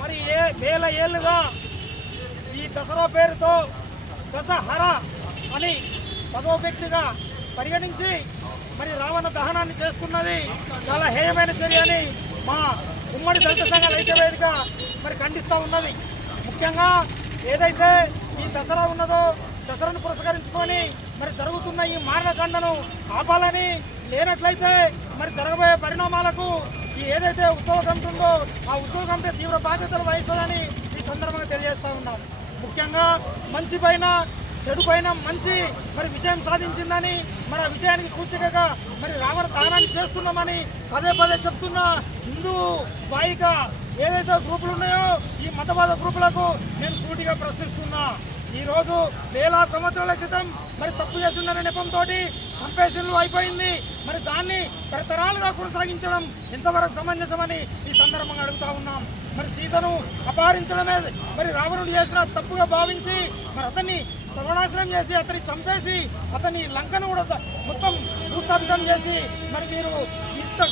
మరి వేల ఏళ్ళుగా ఈ దసరా పేరుతో దసహర అని పదో వ్యక్తిగా పరిగణించి మరి రావణ దహనాన్ని చేస్తున్నది చాలా హేయమైన చర్య అని మా ఉమ్మడి దళిత సంఘాల ఐక్యవేదిక మరి ఖండిస్తూ ఉన్నది. ముఖ్యంగా ఏదైతే ఈ దసరా ఉన్నదో దసరాను పురస్కరించుకొని మరి జరుగుతున్న ఈ మారణకాండను ఆపాలని, లేనట్లయితే మరి జరగబోయే పరిణామాలకు ఈ ఏదైతే ఉత్సవ కమిటీ ఉందో ఆ ఉత్సవ కమిటీ తీవ్ర బాధ్యతలు వహిస్తుందని ఈ సందర్భంగా తెలియజేస్తూ ఉన్నాం. ముఖ్యంగా మంచి పైన చెడు పైన మంచి మరి విజయం సాధించిందని, మరి ఆ విజయానికి సూచికగా మరి రావణ దహనాన్ని చేస్తున్నామని పదే పదే చెప్తున్న హిందూ వాయిక ఏదైతే గ్రూపులు ఉన్నాయో ఈ మతవాద గ్రూపులకు నేను సూటిగా ప్రశ్నిస్తున్నా. ఈరోజు వేల సంవత్సరాల క్రితం మరి తప్పు చేస్తుందనే నెపంతో సంపేషన్లు అయిపోయింది. మరి దాన్ని తరతరాలుగా కొనసాగించడం ఎంతవరకు సమంజసమని ఈ సందర్భంగా అడుగుతా ఉన్నాం. మరి సీతను అపహరించడమే మరి రావణుడు చేసిన తప్పుగా భావించి మరి అతన్ని సర్వనాశనం చేసి అతన్ని చంపేసి అతని లంకను కూడా మొత్తం భూస్థాపితం చేసి మరి మీరు ఇంత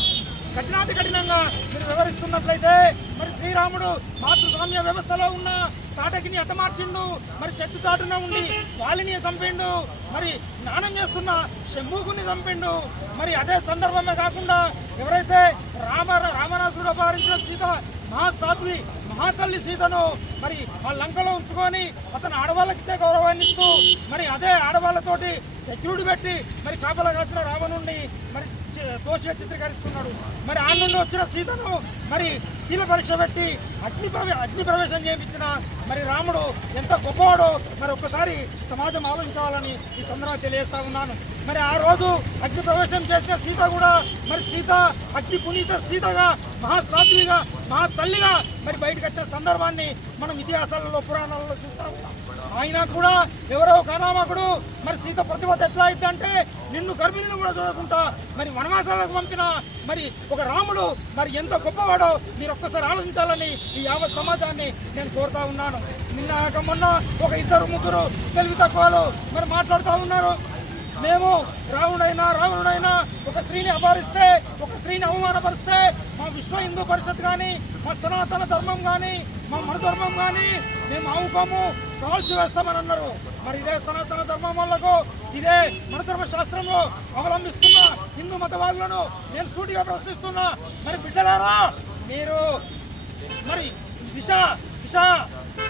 కఠినంగా మీరు వివరిస్తున్నట్లయితే మరి శ్రీరాముడు మాతృస్వామ్య వ్యవస్థలో ఉన్న తాటకిని హతమార్చిండు, మరి చెట్టు చాటున ఉండి వాలిని చంపిండు, మరి స్నానం చేస్తున్న శంభూకుని చంపిండు. మరి అదే సందర్భమే కాకుండా ఎవరైతే రామరాసుడు అపహరించిన సీత మహాసాధ్వి మహాతల్లి సీతను మరి ఆ లంకలో ఉంచుకొని అతను ఆడవాళ్ళకి ఇచ్చే గౌరవాన్ని ఇస్తూ మరి అదే ఆడవాళ్ళతోటి సెక్యూరిటీ పెట్టి మరి కాపలా కాసిన రావణుణ్ణి మరి దోషిగా చిత్రీకరిస్తున్నాడు. మరి ఆ నుండి వచ్చిన సీతను మరి శీల పరీక్ష పెట్టి అగ్ని ప్రవేశం చేయించిన మరి రాముడు ఎంత గొప్పవాడో మరి ఒక్కసారి సమాజం ఆలోచించాలని ఈ సందర్భంగా తెలియజేస్తా ఉన్నాను. మరి ఆ రోజు అగ్ని ప్రవేశం చేసిన సీత కూడా మరి సీత అగ్ని పునీత సీతగా మహాసాధ్విగా మహాతల్లిగా మరి బయటకు వచ్చిన సందర్భాన్ని మనం ఇతిహాసాలలో పురాణాలలో చూస్తా ఉన్నాం. అయినా కూడా ఎవరో అనామకుడు మరి సీత ప్రతిభత ఎట్లా అయిద్దంటే నిన్ను గర్భిణిని కూడా చూడకుండా మరి వనవాసాలకు పంపిన మరి ఒక రాముడు మరి ఎంత గొప్పవాడో మీరు ఒక్కసారి ఆలోచించాలని ఈ యావత్ సమాజాన్ని నేను కోరుతా ఉన్నాను. నిన్న మొన్న ఒక ఇద్దరు ముగ్గురు తెలివి తక్కువలు మరి మాట్లాడుతూ ఉన్నారు. మేము రావణుడైనా ఒక స్త్రీని అపహరిస్తే ఒక స్త్రీని అవమానపరిస్తే మా విశ్వ హిందూ పరిషత్ కానీ మా సనాతన ధర్మం కానీ మా మనుధర్మం కానీ మేము ఆవుకోము కాల్చి వేస్తామని అన్నారు. మరి ఇదే సనాతన ధర్మం వాళ్ళకు ఇదే మనుధర్మ శాస్త్రంలో అవలంబిస్తున్న హిందూ మతవాదులను నేను సూటిగా ప్రశ్నిస్తున్నా. మరి బిడ్డలారా, మీరు మరి దిశ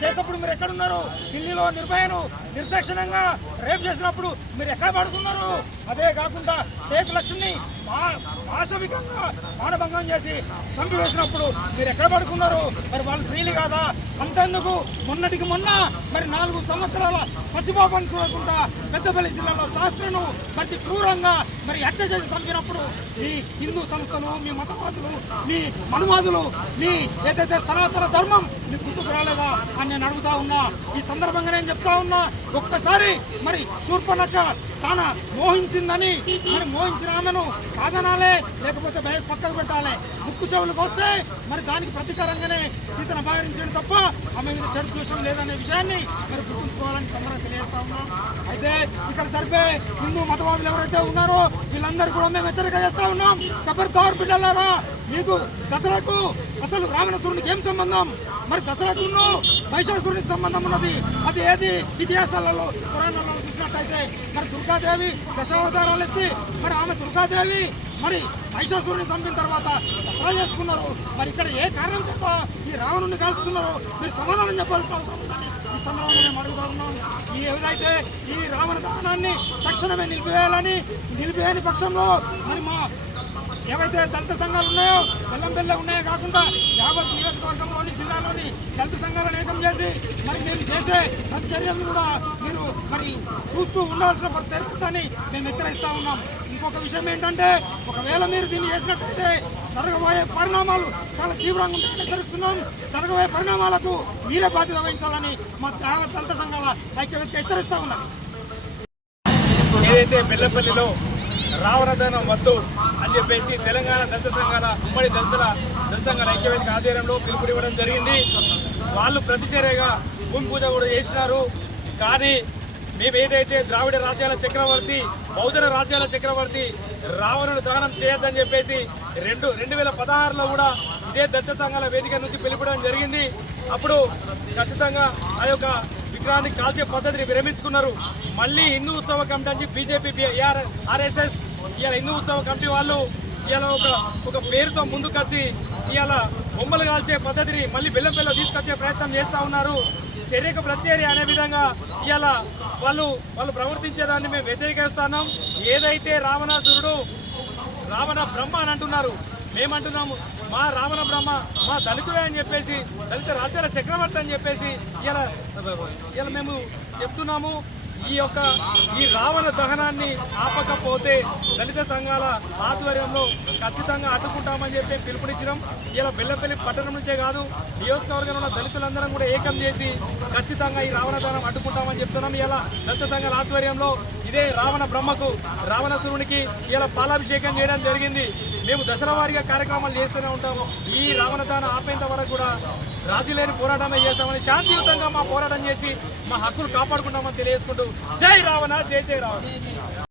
చేసినప్పుడు మీరు ఎక్కడున్నారు? ఢిల్లీలో నిర్భయను నిర్దాక్షిణ్యంగా రేపు చేసినప్పుడు మీరు ఎక్కడ పడుతున్నారు? అదే కాకుండా టేక్ లక్ష్మిని ఆశవికంగా మానభంగం చేసి చంపివేసినప్పుడు మీరు ఎక్కడ పడుకున్నారు? మరి వాళ్ళు స్త్రీలు కాదా? అంతెందుకు మొన్నటికి మొన్న మరి 4 సంవత్సరాల పసిపాపను చూడకుండా పెద్దపల్లి జిల్లాలో శాస్త్రను మరి క్రూరంగా మరి హత్య చేసి చంపినప్పుడు మీ హిందూ సంస్థలు, మీ మతవాదులు, మీ మనువాదులు, మీ ఏదైతే సనాతన ధర్మం మీ గుర్తుకు రాలేదా అని నేను అడుగుతా ఉన్నా. ఈ సందర్భంగా నేను చెప్తా ఉన్నా, ఒక్కసారి మరి శూర్పణఖ తాన మోహించిందని మరి మోహించిన ఆమెను కాదనాలే, లేకపోతే పక్కకు పెట్టాలి. ముక్కు చెవులకు వస్తే మరి దానికి ప్రతీకారంగానే సీతను అపహరించడం తప్ప ఆమె మీద చెడు దోషం లేదనే విషయాన్ని మరి గుర్తుంచుకోవాలని సంబరం తెలియజేస్తా ఉన్నాం. అయితే ఇక్కడ జరిపే హిందూ మతవాదులు ఎవరైతే ఉన్నారో వీళ్ళందరూ కూడా మేము హెచ్చరిక చేస్తా ఉన్నాం. ఖబర్దార్ బిడ్డలారా, మీకు దసరాకు అసలు రావణాసురునికి ఏం సంబంధం? మరి దసరాకును మహిషాసురునికి సంబంధం ఉన్నది. అది ఏది? ఇతిహాసాలలో పురాణాలలో చూసినట్టయితే మరి దుర్గాదేవి దశావతారాలు ఎత్తి మరి ఆమె దుర్గాదేవి మరి మహిషాసురుని చంపిన తర్వాత దసరా చేసుకున్నారు. మరి ఇక్కడ ఏ కారణం చేత ఈ రావణుని కాల్చుతున్నారు? మీరు సమాధానం చెప్పాల్సిన అవసరం ఉందని ఈ సందర్భంగా మేము అడుగుతా ఉన్నాం. ఈ ఏదైతే ఈ రావణ దహనాన్ని తక్షణమే నిలిపేయని పక్షంలో మరి మా ఏవైతే దళిత సంఘాలు ఉన్నాయో బెల్లంపల్లి ఉన్నాయో కాకుండా యావత్ నియోజకవర్గంలోని జిల్లాలోని దళిత సంఘాలను ఏకం చేసి మరి మేము చేసే ప్రతి చర్యలను కూడా మీరు మరి చూస్తూ ఉండాల్సిన పరిస్థితి ఏర్పడుతుందని మేము హెచ్చరిస్తూ ఉన్నాం. ఇంకొక విషయం ఏంటంటే, ఒకవేళ మీరు దీన్ని చేసినట్టయితే జరగబోయే పరిణామాలు చాలా తీవ్రంగా ఉంటాయని హెచ్చరిస్తున్నాం. జరగబోయే పరిణామాలకు మీరే బాధ్యత వహించాలని మా దళిత సంఘాల ఐక్యవేదిక హెచ్చరిస్తూ ఉన్నాం. ఏదైతే బెల్లంపల్లిలో రావణదహనం వద్దు అని చెప్పేసి తెలంగాణ దళిత సంఘాల ఉమ్మడి దళిత సంఘాల ఐక్యవేదిక ఆధ్వర్యంలో పిలుపునివ్వడం జరిగింది. వాళ్ళు ప్రతిచర్యగా భూమి పూజ కూడా చేసినారు. కానీ మేము ఏదైతే ద్రావిడ రాజ్యాల చక్రవర్తి బహుజన రాజ్యాల చక్రవర్తి రావణుడు దహనం చేయొద్దని చెప్పేసి 2016లో కూడా ఇదే దళిత సంఘాల వేదిక నుంచి పిలుపుడం జరిగింది. అప్పుడు ఖచ్చితంగా ఆ యొక్క విగ్రహాన్ని కాల్చే పద్ధతిని విరమించుకున్నారు. మళ్ళీ హిందూ ఉత్సవ కమిటీ అని బీజేపీ, ఆర్ఎస్ఎస్ ఇవాళ హిందూ ఉత్సవ కమిటీ వాళ్ళు ఇవాళ ఒక పేరుతో ముందుకొచ్చి ఇవాళ బొమ్మలు కాల్చే పద్ధతిని మళ్ళీ బెల్లంపల్లిలో తీసుకొచ్చే ప్రయత్నం చేస్తూ ఉన్నారు. చర్యకు ప్రతిచర్య అనే విధంగా ఇవాళ వాళ్ళు ప్రవర్తించేదాన్ని మేము వ్యతిరేకిస్తున్నాం. ఏదైతే రావణాసురుడు రావణ బ్రహ్మ అని అంటున్నారు, మేమంటున్నాము మా రావణ బ్రహ్మ మా దళితుడే అని చెప్పేసి, దళిత రాజ్యాల చక్రవర్తి అని చెప్పేసి ఇలా మేము చెప్తున్నాము. ఈ రావణ దహనాన్ని ఆపకపోతే దళిత సంఘాల ఆధ్వర్యంలో ఖచ్చితంగా అడ్డుకుంటామని చెప్పి పిలుపునిచ్చినాం. ఇలా బెల్లంపల్లి పట్టణం నుంచే కాదు, నియోజకవర్గంలో ఉన్న దళితులందరం కూడా ఏకం చేసి ఖచ్చితంగా ఈ రావణ దహనం అడ్డుకుంటామని చెప్తున్నాం. ఇలా దళిత సంఘాల ఆధ్వర్యంలో ఇదే రావణ బ్రహ్మకు, రావణాసురునికి ఇలా పాలాభిషేకం చేయడం జరిగింది. మేము దశల వారీగా కార్యక్రమాలు చేస్తూనే ఉంటాము. ఈ రావణ దహనం ఆపేంత వరకు కూడా రాజీ లేని పోరాటమే చేస్తామని, శాంతియుతంగా మా పోరాటం చేసి మా హక్కులు కాపాడుకుంటామని తెలియజేసుకుంటూ జై రావణ, జై జై రావణ.